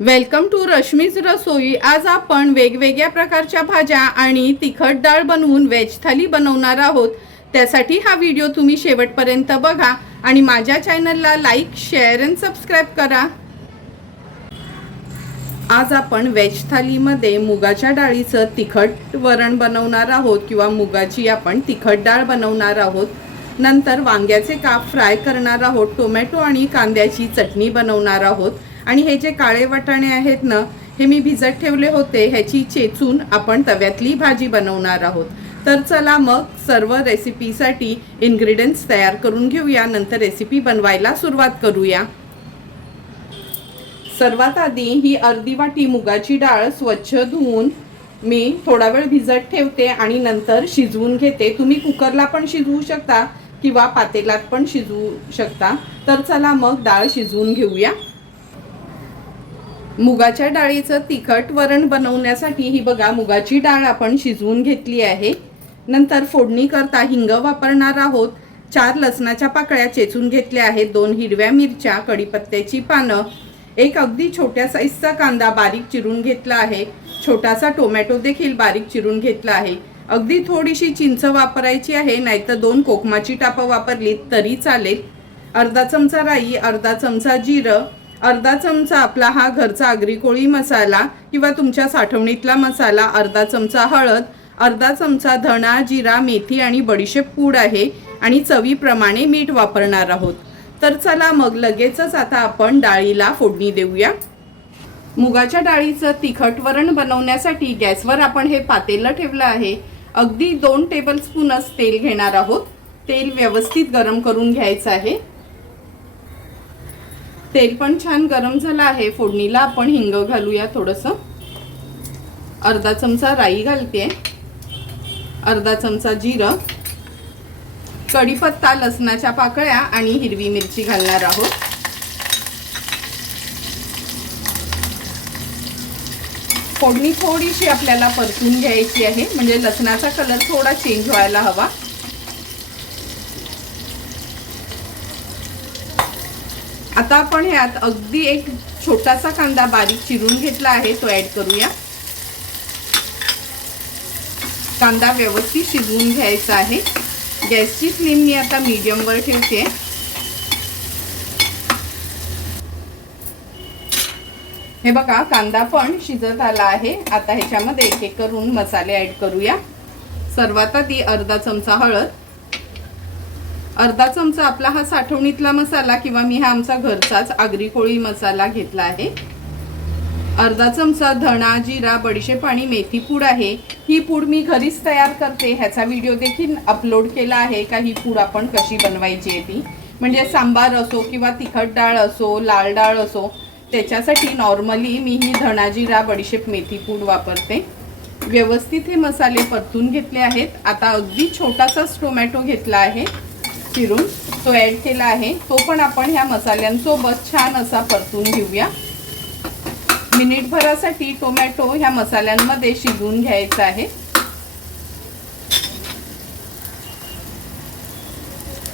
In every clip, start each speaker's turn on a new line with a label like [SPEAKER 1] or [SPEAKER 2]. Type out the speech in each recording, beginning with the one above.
[SPEAKER 1] Welcome to Rashmi's रसोई. आज आपण वेगवेगळ्या प्रकारच्या भाज्या आणि तिखट डाळ बनवून व्हेज थाली बनवणार आहोत. त्यासाठी हा व्हिडिओ तुम्ही शेवटपर्यंत बघा आणि माझ्या चॅनलला लाईक शेअर अँड सबस्क्राईब करा. आज आपण व्हेज थालीमध्ये मुगाच्या डाळीचं तिखट वरण बनवणार आहोत किंवा मुगाची आपण तिखट डाळ बनवणार आहोत. नंतर वांग्याचे काप फ्राय करणार आहोत टोमॅटो आणि कांद्याची चटणी बनवणार आहोत. आणि हे जे काळे वाटाणे आहेत ना हे मी भिजत ठेवले होते ह्याची चेचून आपण तव्यातली भाजी बनवणार आहोत. तर चला मग सर्व रेसिपीसाठी इन्ग्रेडियंट्स तयार करून घेऊया नंतर रेसिपी बनवायला सुरुवात करूया. सर्वात आधी ही अर्धी वाटी मुगाची डाळ स्वच्छ धुवून मी थोडा वेळ भिजत ठेवते आणि नंतर शिजवून घेते. तुम्ही कुकरला पण शिजवू शकता किंवा पातेलात पण शिजवू शकता. तर चला मग डाळ शिजवून घेऊया. मुगाच्या डाळीचं तिखट वरण बनवण्यासाठी ही बघा मुगाची डाळ आपण शिजवून घेतली आहे. नंतर फोडणी करता हिंग वापरणार आहोत. चार लसणाच्या पाकळ्या चेचून घेतल्या आहेत. दोन हिरव्या मिरच्या कढीपत्त्याची पानं एक अगदी छोट्या साईजचा कांदा बारीक चिरून घेतला आहे. छोटासा टोमॅटो देखील बारीक चिरून घेतला आहे. अगदी थोडीशी चिंच वापरायची आहे नाहीतर दोन कोकमाची टापं वापरली तरी चालेल. अर्धा चमचा राई अर्धा चमचा जिरं अर्धा चमचा आपला हा घरचा आगरी कोळी मसाला किंवा तुमच्या साठवणीतला मसाला अर्धा चमचा हळद अर्धा चमचा धणा जिरा मेथी आणि बडीशेप पूड आहे आणि चवीप्रमाणे मीठ वापरणार आहोत. तर चला मग लगेचच आता आपण डाळीला फोडणी देऊया. मुगाच्या डाळीचं तिखट वरण बनवण्यासाठी गॅसवर आपण हे पातेलं ठेवलं आहे. अगदी दोन टेबलस्पूनच तेल घेणार आहोत. तेल व्यवस्थित गरम करून घ्यायचं आहे. तेल पण छान गरम झालं आहे. फोडणीला आपण हिंग घालूया थोडंसं. अर्धा चमचा राई घालते अर्धा चमचा जिरं. कढीपत्ता लसणाच्या पाकळ्या आणि हिरवी मिरची घालणार आहोत. फोडणी थोडीशी आपल्याला परतून घ्यायची आहे. म्हणजे लसणाचा कलर थोडा चेंज व्हायला हवा. आता आपण ह्यात अगदी एक छोटासा कांदा बारीक चिरून घेतला आहे तो ऍड करूया. कांदा व्यवस्थित शिजवून घ्यायचा आहे. गॅसची फ्लेम मी आता मीडियमवर ठेवते. हे बघा कांदा पण शिजत आला आहे. आता ह्याच्यामध्ये एक एक करून मसाले ऍड करूया. सर्वात आधी अर्धा चमचा हळद. अर्धा चमचा आपला हा साठवणीतला मसाला किंवा मी हा आमचा घरचाच आगरी कोळी मसाला घेतला आहे. अर्धा चमचा धणा जिरा बडीशेप आणि मेथी पूड आहे. ही पूड मी घरीच तयार करते. ह्याचा व्हिडिओ देखील अपलोड केला आहे का ही पूड आपण कशी बनवायची आहे ती. म्हणजे सांबार असो किंवा तिखट डाळ असो लाल डाळ असो त्याच्यासाठी नॉर्मली मी ही धणा जिरा बडीशेप मेथी पूड वापरते. व्यवस्थित हे मसाले परतून घेतले आहेत. आता अगदी छोटासाच टोमॅटो घेतला आहे. चिरून तो ॲड केला आहे. तो पण आपण ह्या मसाल्यांसोबत छान असा परतून घेऊया. मिनिटभरासाठी टोमॅटो ह्या मसाल्यांमध्ये शिजवून घ्यायचा आहे.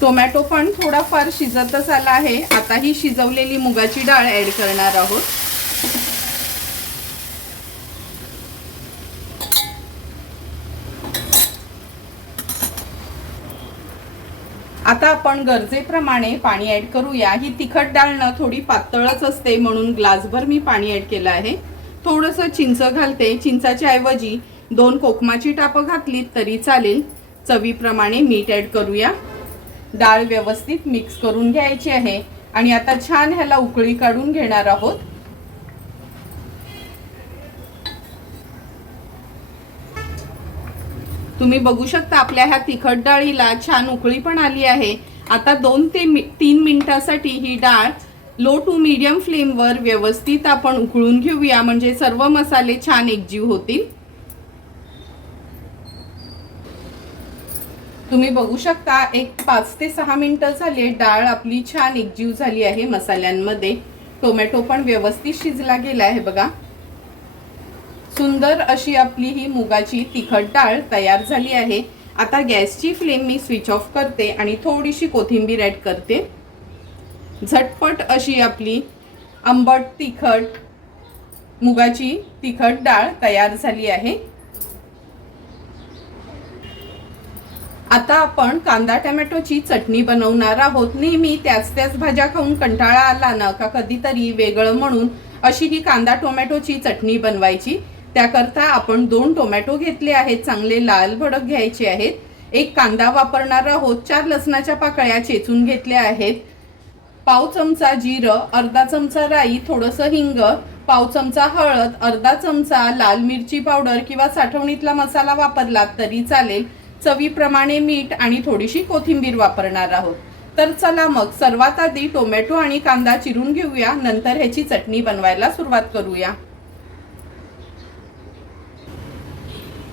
[SPEAKER 1] टोमॅटो पण थोडाफार शिजतच आला आहे. आता ही शिजवलेली मुगाची डाळ ऍड करणार आहोत. आता आपण गरजेप्रमाणे पाणी ऍड करूया. ही तिखट डाळ ना थोडी पातळच असते म्हणून ग्लासभर मी पाणी ऍड केलं आहे. थोडंसं चिंच घालते. चिंचाच्या ऐवजी दोन कोकमाची टापं घातलीत तरी चालेल. चवीप्रमाणे मीठ ऍड करूया. डाळ व्यवस्थित मिक्स करून घ्यायची आहे. आणि आता छान ह्याला उकळी काढून घेणार आहोत. तुम्ही बघू शकता आपल्या ह्या तिखट डाळीला छान उकळी पण आली आहे. आता दोन ते मी तीन मिनिटासाठी ही डाळ लो टू मीडियम फ्लेमवर व्यवस्थित आपण उकळून घेऊया. म्हणजे सर्व मसाले छान एकजीव होतील. तुम्ही बघू शकता एक पाच ते सहा मिनिटं झाली डाळ आपली छान एकजीव झाली आहे मसाल्यांमध्ये. टोमॅटो पण व्यवस्थित शिजला गेला आहे बघा. सुंदर अशी आपली ही मुगाची तिखट डाळ तयार झाली आहे. आता गॅसची फ्लेम मी स्विच ऑफ करते आणि थोडीशी कोथिंबीर ॲड करते. झटपट अशी आपली आंबट तिखट मुगाची तिखट डाळ तयार झाली आहे. आता आपण कांदा टोमॅटोची चटणी बनवणार आहोत. नेहमी त्याच त्याच भाज्या खाऊन कंटाळा आला ना का कधीतरी वेगळं म्हणून अशी ही कांदा टोमॅटोची चटणी बनवायची. त्याकरता आपण दोन टोमॅटो घेतले आहेत चांगले लाल भडक घ्यायचे आहेत. एक कांदा वापरणार आहोत चार लसणाच्या पाकळ्या चेचून घेतल्या आहेत. पाव चमचा जिरं अर्धा चमचा राई थोडंसं हिंग पाव चमचा हळद अर्धा चमचा लाल मिरची पावडर किंवा साठवणीतला मसाला वापरला तरी चालेल. चवीप्रमाणे मीठ आणि थोडीशी कोथिंबीर वापरणार आहोत. तर चला मग सर्वात आधी टोमॅटो आणि कांदा चिरून घेऊया. नंतर ह्याची चटणी बनवायला सुरुवात करूया.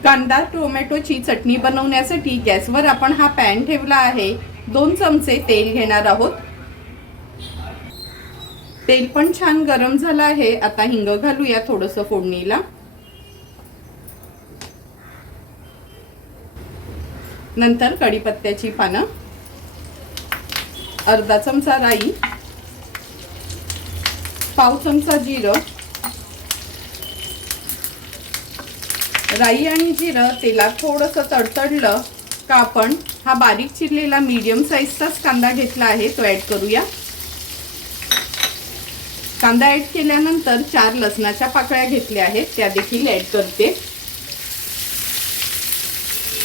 [SPEAKER 1] कांदा टोमॅटोची चटणी बनवण्यासाठी गॅसवर आपण हा पॅन ठेवला आहे. दोन चमचे तेल घेणार आहोत. तेल पण छान गरम झालं आहे. आता हिंग घालूया थोडस फोडणीला. नंतर कढीपत्त्याची पानं. अर्धा चमचा राई. पाव चमचा जिरं. राई आणि जिरं तेलात थोडंसं तडतडलं का आपण हा बारीक चिरलेला मीडियम साईजचाच कांदा घेतला आहे तो ॲड करूया. कांदा ॲड केल्यानंतर चार लसणाच्या पाकळ्या घेतल्या आहेत त्या देखील ॲड करते.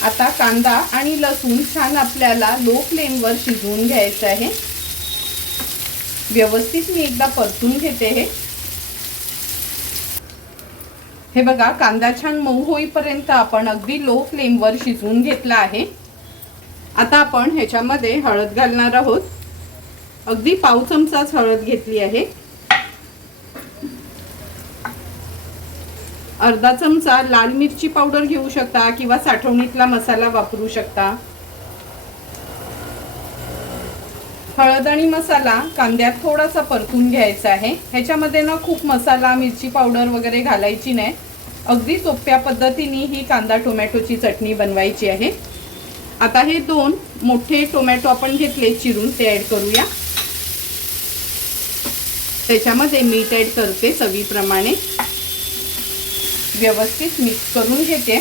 [SPEAKER 1] आता कांदा आणि लसूण छान आपल्याला लो फ्लेमवर शिजवून घ्यायचं आहे. व्यवस्थित मी एकदा परतून घेते हे. हे बघा कांदा छान मऊ होईपर्यंत आपण अगदी लो फ्लेमवर शिजवून घेतला आहे. आता आपण ह्याच्यामध्ये हळद घालणार आहोत. अगदी पाव चमचाच हळद घेतली आहे. अर्धा चमचा लाल मिरची पावडर घेऊ शकता किंवा साठवणीतला मसाला वापरू शकता. हळद आणि मसाला कांद्यात थोडासा परतून घ्यायचा आहे. ह्याच्यामध्ये ना खूप मसाला मिरची पावडर वगैरे घालायची नाही. अगदी सोप्या पद्धतीने ही कांदा टोमॅटोची चटणी बनवायची आहे. आता हे दोन मोठे टोमॅटो आपण घेतले चिरून ते ॲड करूया. त्याच्यामध्ये मीठ ॲड करते चवीप्रमाणे. व्यवस्थित मिक्स करून घेते.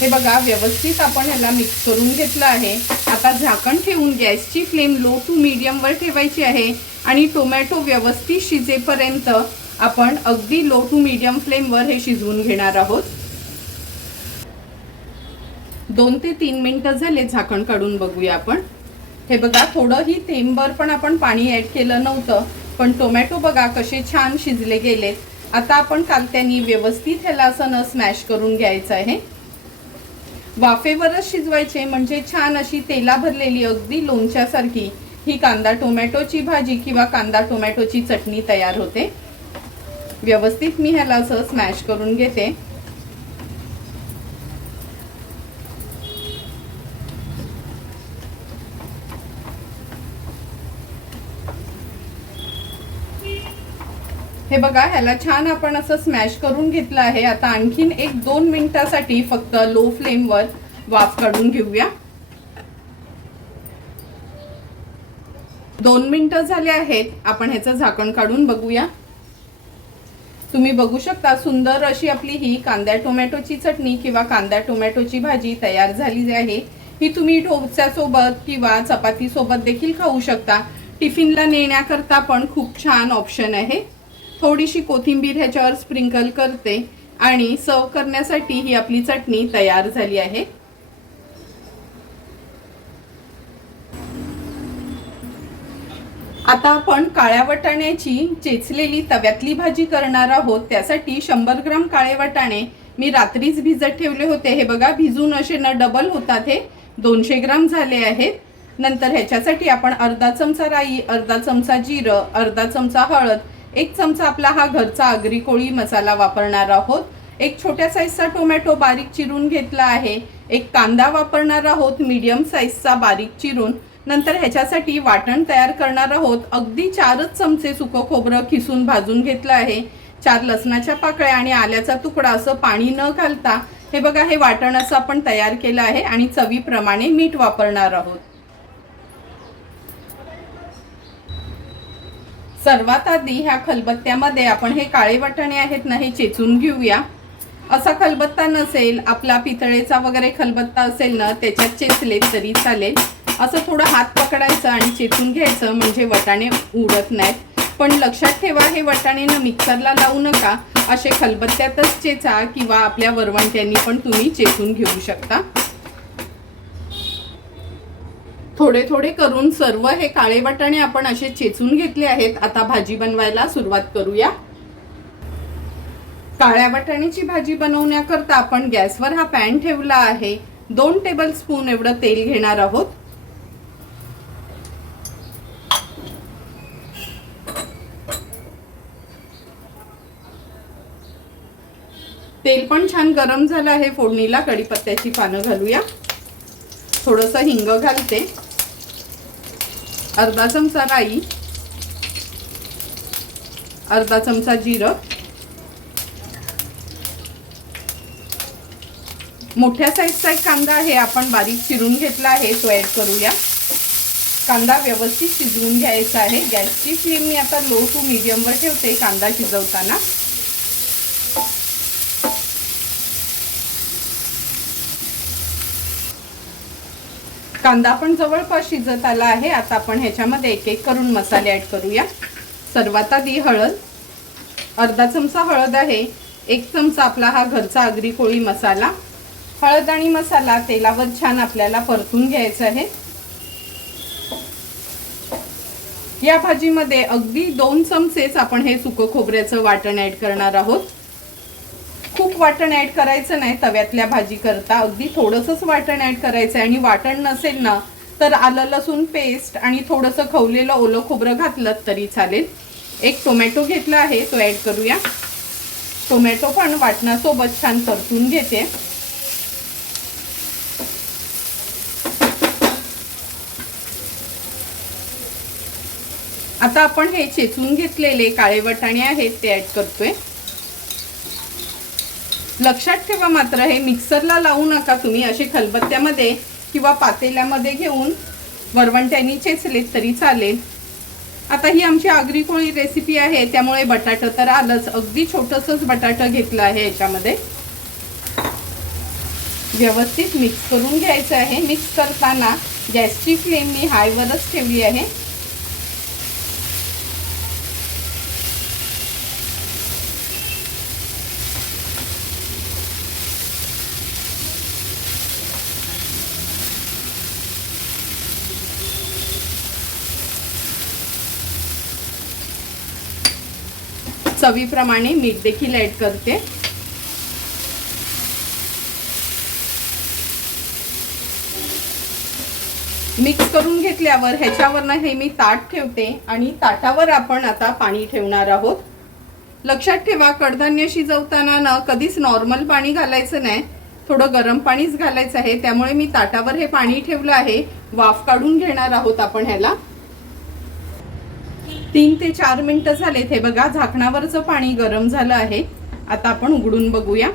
[SPEAKER 1] हे बघा व्यवस्थित आपण ह्याला मिक्स करून घेतलं आहे. आता झाकण ठेवून गॅसची फ्लेम लो टू मीडियमवर ठेवायची आहे आणि टोमॅटो व्यवस्थित शिजेपर्यंत आपण अगदी लो टू मीडियम फ्लेमवर हे शिजवून घेणार आहोत. दोन ते तीन मिनटं झाले झाकण काढून बघूया आपण. हे बघा थोडंही थेंबर पण आपण पाणी ॲड केलं नव्हतं पण टोमॅटो बघा कसे छान शिजले गेलेत. आता आपण कालत्यानी व्यवस्थित ह्याला असं न स्मॅश करून घ्यायचं आहे. वाफेवरच शिजवायचे म्हणजे छान अशी तेला भरलेली अगदी लोणच्यासारखी. ही कांदा टोमॅटोची भाजी किंवा कांदा टोमॅटोची चटणी तयार होते. व्यवस्थित मी ह्याला असं स्मॅश करून घेते. हे बघा ह्याला छान आपण असं स्मॅश करून घेतलं आहे. आता आणखीन एक दोन मिनिटासाठी फक्त लो फ्लेमवर वाफ काढून घेऊया. दोन मिनिटं झाले आहेत. आपण ह्याचं झाकण काढून बघूया. तुम्ही बघू शकता सुंदर अशी आपली ही कांद्या टोमॅटोची चटणी किंवा कांदा टोमॅटोची भाजी तयार झाली आहे. ही तुम्ही ढोबच्यासोबत किंवा चपातीसोबत देखील खाऊ शकता. टिफिनला नेण्याकरता पण खूप छान ऑप्शन आहे. थोडीशी कोथिंबीर ह्याच्यावर स्प्रिंकल करते आणि सर्व करण्यासाठी ही आपली चटणी तयार झाली आहे. आता आपण काळ्या वाटाण्याची चेचलेली तव्यातली भाजी करणार आहोत. त्यासाठी शंभर ग्राम काळे वाटाणे मी रात्रीच भिजत ठेवले होते. हे बघा भिजून असे न डबल होतात हे. दोनशे ग्राम झाले आहेत. नंतर ह्याच्यासाठी आपण अर्धा चमचा राई अर्धा चमचा जिरं अर्धा चमचा हळद एक चमचा आपला हा घरचा आगरी कोळी मसाला वापरणार आहोत. एक छोट्या साईजचा टोमॅटो बारीक चिरून घेतला आहे. एक कांदा वापरणार आहोत मीडियम साईजचा बारीक चिरून. नंतर ह्याच्यासाठी वाटण तयार करणार आहोत. अगदी चारच चमचे सुकं खोबरं खिसून भाजून घेतलं आहे. चार लसणाच्या पाकळ्या आणि आल्याचा तुकडा असं पाणी न घालता हे बघा हे वाटण असं आपण तयार केलं आहे आणि चवीप्रमाणे मीठ वापरणार आहोत. सर्वात आधी ह्या खलबत्त्यामध्ये आपण हे काळे वाटाणे आहेत ना हे चेचून घेऊया. असा खलबत्ता नसेल आपला पितळेचा वगैरे खलबत्ता असेल ना त्याच्यात चेचले तरी चालेल. असं थोडं हात पकडायचं आणि चेचून घ्यायचं म्हणजे वटाणे उडत नाहीत. पण लक्षात ठेवा हे वटाणे ना मिक्सरला लावू नका. असे खलबत्त्यातच चेचा किंवा आपल्या वरवंट्यांनी पण तुम्ही चेचून घेऊ शकता. थोडे थोडे करून सर्व हे काळे वाटाणे आपण असे चेचून घेतले आहेत. आता भाजी बनवायला सुरुवात करूया. काळ्या वाटाण्याची भाजी बनवण्याकरता आपण गॅसवर हा पॅन ठेवला आहे. दोन टेबल स्पून एवढं तेल घेणार आहोत. तेल पण छान गरम झालं आहे. फोडणीला कढीपत्त्याची पानं घालूया. थोडंसं हिंग घालते. अर्धा चमचा राई अर्धा चमचा जिरं मोठ्या साईजचा एक कांदा आहे आपण बारीक चिरून घेतला आहे तो ॲड करूया. कांदा व्यवस्थित शिजवून घ्यायचा आहे. गॅसची फ्लेम मी आता लो टू मीडियमवर ठेवते कांदा शिजवताना. कांदा पण जवळपास शिजत आला आहे. आता आपण ह्याच्यामध्ये एक एक करून मसाले ॲड करूया. सर्वात आधी हळद. अर्धा चमचा हळद आहे. एक चमचा आपला हा घरचा आगरी कोळी मसाला. हळद आणि मसाला तेलावर छान आपल्याला परतून घ्यायचा आहे. या भाजीमध्ये अगदी दोन चमचेच आपण हे सुकं खोबऱ्याचं वाटण ॲड करणार आहोत. खूप वाटण ऍड करायचं नाही तव्यातल्या भाजी करता. अगदी थोडंसंच वाटण ऍड करायचं आहे आणि वाटण नसेल ना तर आलं लसूण पेस्ट आणि थोडंसं खवलेलं ओलं खोबरं घातलं तरी चालेल. एक टोमॅटो घेतला आहे तो ऍड करूया. टोमॅटो पण वाटणासोबत छान परतून घेते. आता आपण हे चेचून घेतलेले काळे वटाणे आहेत ते ऍड करतोय. लक्षात ठेवा मात्र हे मिक्सरला लावू नका तुम्ही असे खलबत्त्यामध्ये किंवा पातेल्यामध्ये घेऊन वरवंट्यांनी चेचलेत तरी चालेल. आता ही आमची आगरी कोळी रेसिपी आहे त्यामुळे बटाटं तर आलंच. अगदी छोटंसंच बटाटं घेतलं आहे याच्यामध्ये. व्यवस्थित मिक्स करून घ्यायचं आहे. मिक्स करताना गॅसची फ्लेम मी हायवरच ठेवली आहे. चवीप्रमाणे मीठ देखील ऍड करते. मिक्स करून घेतल्यावर ह्याच्यावरनं हे मी ताट ठेवते आणि ताटावर आपण आता पाणी ठेवणार आहोत. लक्षात ठेवा कडधान्य शिजवताना ना कधीच नॉर्मल पाणी घालायचं नाही. थोडं गरम पाणीच घालायचं आहे. त्यामुळे मी ताटावर हे पाणी ठेवलं आहे. वाफ काढून घेणार आहोत आपण ह्याला. तीन ते चार मिनटं झालेत हे बघा. झाकणावरचं पाणी गरम झालं आहे. आता आपण उघडून बघूया.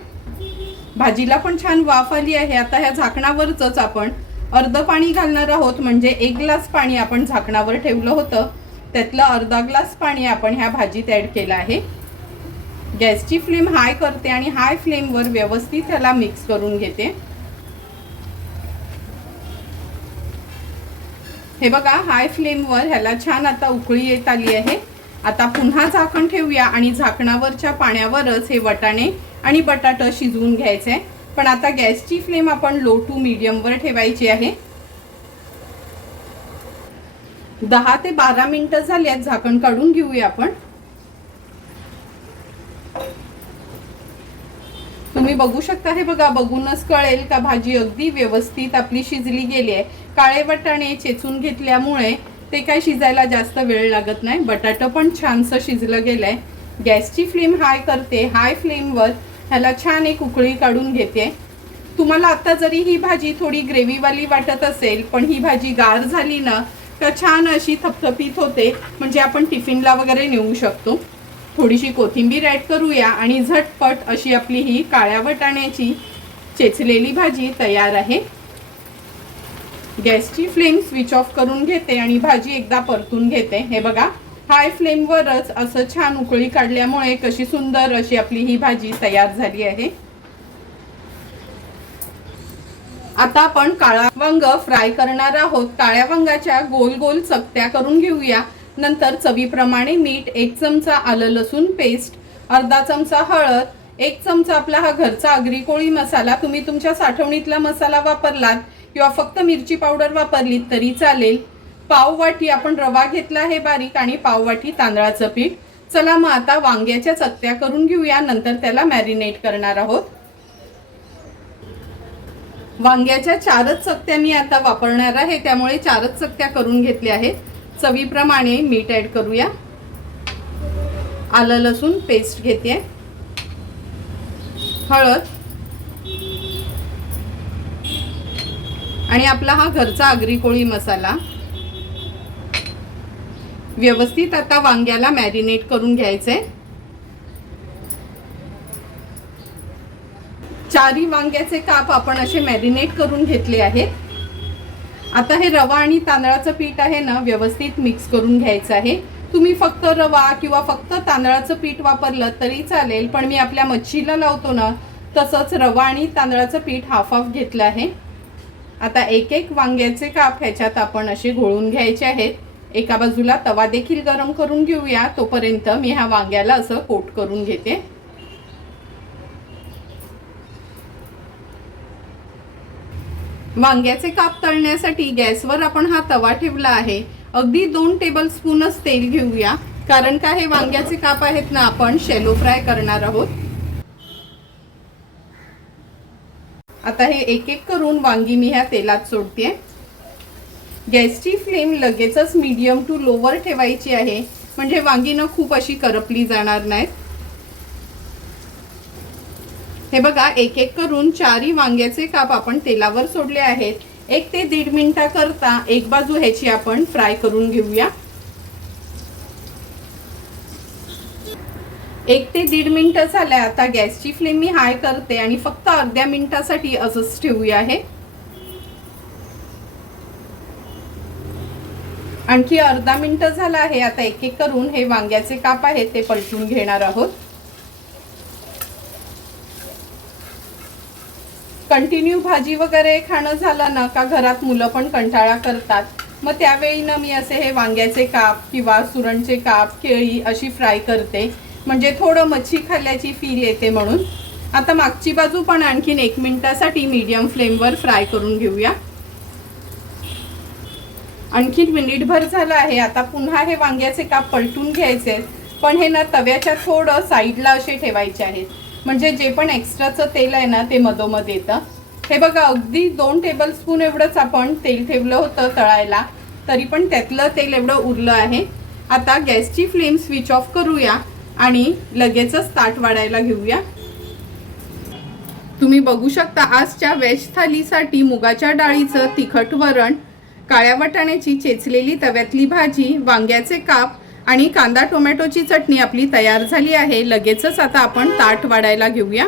[SPEAKER 1] भाजीला पण छान वाफ आली आहे. आता ह्या झाकणावरच आपण अर्ध पाणी घालणार आहोत. म्हणजे एक ग्लास पाणी आपण झाकणावर ठेवलं होतं. त्यातलं अर्धा ग्लास पाणी आपण ह्या भाजीत ॲड केलं आहे. गॅसची फ्लेम हाय करते आणि हाय फ्लेमवर व्यवस्थित ह्याला मिक्स करून घेते. हे बघा हाय फ्लेमवर ह्याला छान आता उकळी येत आली आहे. आता पुन्हा झाकण ठेवूया आणि झाकणावरच्या पाण्यावरच हे वटाणे आणि बटाटा शिजवून घ्यायचे. पण आता गॅसची फ्लेम आपण लो टू मिडियमवर ठेवायची आहे. दहा ते बारा मिनिटं झाल्यात झाकण काढून घेऊया आपण. तुम्ही बघू शकता हे बघा बघूनच कळेल का भाजी अगदी व्यवस्थित आपली शिजली गेली आहे. काळे वटाणे चेचून घेतल्यामुळे ते काय शिजायला जास्त वेळ लागत नाही. बटाटं पण छानसं शिजलं गेलंय. गॅसची फ्लेम हाय करते. हाय फ्लेमवर ह्याला छान एक उकळी काढून घेते. तुम्हाला आता जरी ही भाजी थोडी ग्रेव्हीवाली वाटत असेल पण ही भाजी गार झाली ना तर छान अशी थपथपीत होते. म्हणजे आपण टिफिनला वगैरे नेऊ शकतो. थोडीशी कोथिंबीर ॲड करूया आणि झटपट अशी आपली ही काळ्या वटाण्याची चेचलेली भाजी तयार आहे. गॅसची फ्लेम स्विच ऑफ करून घेते आणि भाजी एकदा परतून घेते. हे बघा हाय फ्लेमवरच असं छान उकळी काढल्यामुळे कशी सुंदर अशी आपली ही भाजी तयार झाली आहे. आता आपण काळा वांग फ्राय करणार आहोत. काळ्या वांगाच्या गोल गोल चकत्या करून घेऊया. नंतर चवीप्रमाणे मीठ एक चमचा आलं लसूण पेस्ट अर्धा चमचा हळद एक चमचा आपला हा घरचा आगरी कोळी मसाला. तुम्ही तुमच्या साठवणीतला मसाला वापरलात किंवा फक्त मिरची पावडर वापरलीत तरी चालेल. पाववाटी आपण रवा घेतला आहे बारीक आणि पाववाटी तांदळाचं पीठ. चला मग आता वांग्याच्या चकत्या करून घेऊया नंतर त्याला मॅरिनेट करणार आहोत. वांग्याच्या चारच चकत्या मी आता वापरणार आहे त्यामुळे चारच चकत्या करून घेतल्या आहेत. चवीप्रमाणे मीठ ॲड करूया. आलं लसूण पेस्ट घेते हळद आणि आपला हा घरचा आगरी कोळी मसाला. व्यवस्थित आता वांग्याला मॅरिनेट करून घ्यायचंय चारी वांग्याचे काप आपण असे मॅरिनेट करून घेतले आहेत. आता हे रवा आणि तांदळाचं पीठ आहे ना व्यवस्थित मिक्स करून घ्यायचं आहे. तुम्ही फक्त रवा किंवा फक्त तांदळाचं पीठ वापरलं तरी चालेल पण मी आपल्या मच्छीला लावतो ना तसंच रवा आणि तांदळाचं पीठ हाफ हाफ घेतलं आहे. आता एक एक वांग्याचे काप ह्याच्यात आपण असे घोळून घ्यायचे आहेत. एका बाजूला तवा देखील गरम करून घेऊया. तोपर्यंत मी ह्या वांग्याला असं कोट करून घेते. वांग्याचे काप तळण्यासाठी गॅसवर आपण हा तवा ठेवला आहे. अगदी दोन टेबल स्पूनच तेल घेऊया. कारण का हे वांग्याचे काप आहेत ना आपण शेलो फ्राय करणार आहोत. आता हे एक एक करून वांगी मी ह्या तेलात सोडते गॅसची फ्लेम लगेचच मीडियम टू लोवर ठेवायची आहे. म्हणजे वांगी न खूप अशी करपली जाणार नाहीत. हे बघा एक एक करून चारही वांग्याचे काप आपण तेलावर सोडले आहेत. एक ते दीड मिनटाकरता एक बाजू ह्याची आपण फ्राय करून घेऊया. एक ते दीड मिनिटं झाल्या आता गॅसची फ्लेम मी हाय करते आणि फक्त अर्ध्या मिनिटासाठी असंच ठेवूया आहे आणखी अर्धा मिनटं झाला आहे आता एक एक करून हे वांग्याचे काप आहेत ते पलटून घेणार आहोत. कंटिन्यू भाजी वगैरे खाणं झालं ना का घरात मुलं पण कंटाळा करतात. मग त्यावेळी ना मी असे हे वांग्याचे काप किंवा सुरणचे काप केळी अशी फ्राय करते. म्हणजे थोडं मच्छी खाल्ल्याची फील येते म्हणून. आता मागची बाजू पण आणखीन एक मिनिटासाठी मीडियम फ्लेमवर फ्राय करून घेऊया. आणखीन मिनिटभर झालं आहे आता पुन्हा हे वांग्याचे काप पलटून घ्यायचे पण हे ना तव्याच्या थोडं साईडला असे ठेवायचे आहेत. म्हणजे जे पण एक्स्ट्राचं तेल आहे ना ते मधोमध येतं. हे बघा अगदी दोन टेबल स्पून एवढंच आपण तेल ठेवलं होतं तळायला. तरी पण त्यातलं तेल एवढं उरलं आहे. आता गॅसची फ्लेम स्विच ऑफ करूया. आणि लगेचच ताट वाढायला घेऊया. तुम्ही बघू शकता आजच्या वेज थालीसाठी मुगाच्या डाळीचं तिखट वरण काळ्या वाटाण्याची चेचलेली तव्यातली भाजी वांग्याचे काप आणि कांदा टोमॅटोची चटणी आपली तयार झाली आहे. लगेचच आता आपण ताट वाढायला घेऊया.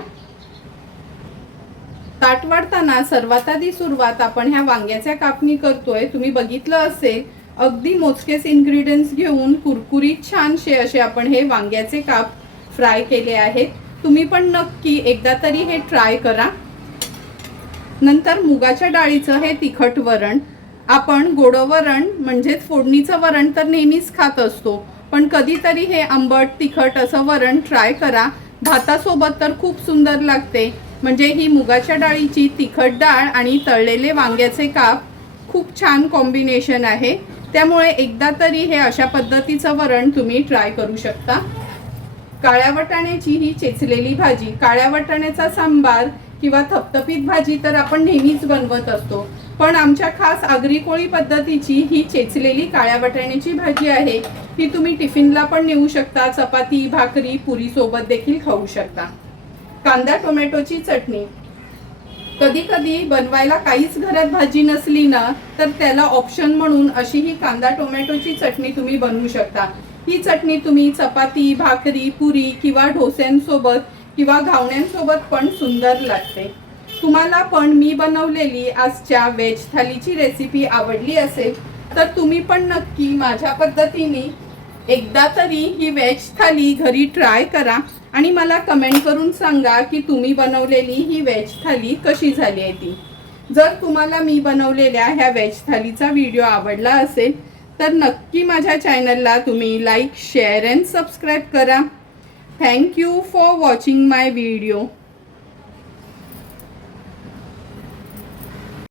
[SPEAKER 1] ताट वाढताना सर्वात आधी सुरुवात आपण ह्या वांग्याच्या कापणी करतोय. तुम्ही बघितलं असेल अगदी मोजकेच इन्ग्रेडियंट्स घेऊन कुरकुरीत छानसे असे आपण हे वांग्याचे काप फ्राय केले आहेत. तुम्ही पण नक्की एकदा तरी हे ट्राय करा. नंतर मुगाच्या डाळीचं हे तिखट वरण. आपण गोडं वरण म्हणजेच फोडणीचं वरण तर नेहमीच खात असतो पण कधीतरी हे आंबट तिखट असं वरण ट्राय करा. भातासोबत तर खूप सुंदर लागते. म्हणजे ही मुगाच्या डाळीची तिखट डाळ आणि तळलेले वांग्याचे काप खूप छान कॉम्बिनेशन आहे. त्यामुळे एकदा तरी हे अशा पद्धतीचं वरण तुम्ही ट्राय करू शकता. काळ्या वाटाण्याची ही चेचलेली भाजी काळ्या वाटाण्याचा सांबार किंवा थपथपीत भाजी तर आपण नेहमीच बनवत असतो. पण आमच्या खास आगरी कोळी पद्धतीची ही चेचलेली काळ्या वाटाण्याची भाजी आहे ही तुम्ही टिफिनला पण नेऊ शकता चपाती भाकरी पुरी सोबत देखील खाऊ शकता. कांदा टोमॅटोची चटणी कधी कधी बनवायला काहीच घरात भाजी नसली ना तर त्याला ऑप्शन म्हणून अशी ही कांदा टोमॅटोची चटणी तुम्ही बनवू शकता. ही चटणी तुम्ही चपाती भाकरी पुरी किंवा डोस्यांसोबत किंवा घावण्यांसोबत पण सुंदर लागते. तुम्हाला पण मी बनवलेली आजच्या वेज थालीची रेसिपी आवडली असेल तर तुम्ही पण नक्की माझ्या पद्धतीने एकदा तरी ही वेज थाली घरी ट्राय करा. आणि मला कमेंट करून सांगा की तुम्ही बनवलेली ही व्हेज थाली कशी झाली आहे ती. जर तुम्हाला मी बनवलेल्या ह्या व्हेज थालीचा व्हिडिओ आवडला असेल तर नक्की माझ्या चॅनलला तुम्ही लाईक शेअर अँड सबस्क्राईब करा. Thank you for watching my video